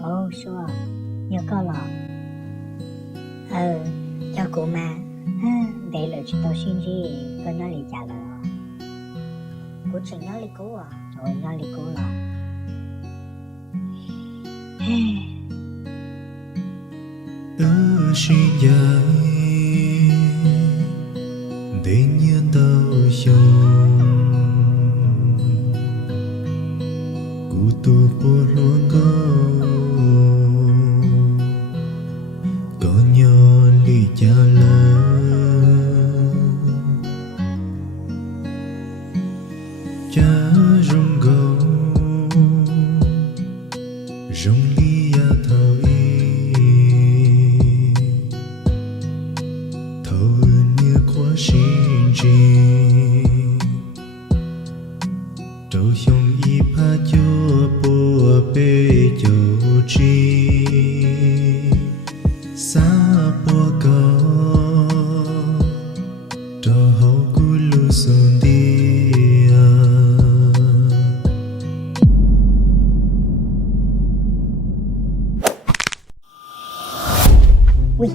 Ồ, xua, nhớ có lọ. Cho cụ mà. Để lời cho tao xin gì, có nó lì trả lời. Cụ chẳng nhớ lì cũ à? Nhớ lì cũ lọ. Suy dài để nhiên tao sống cụ tu por luang có nhỏ lì cha lơ cha rong gấu rong lia thao khóa xin gì trâu xong y pa cho bùa bê cho chi xa bùa có cho hậu cú lu xuân đi Ui,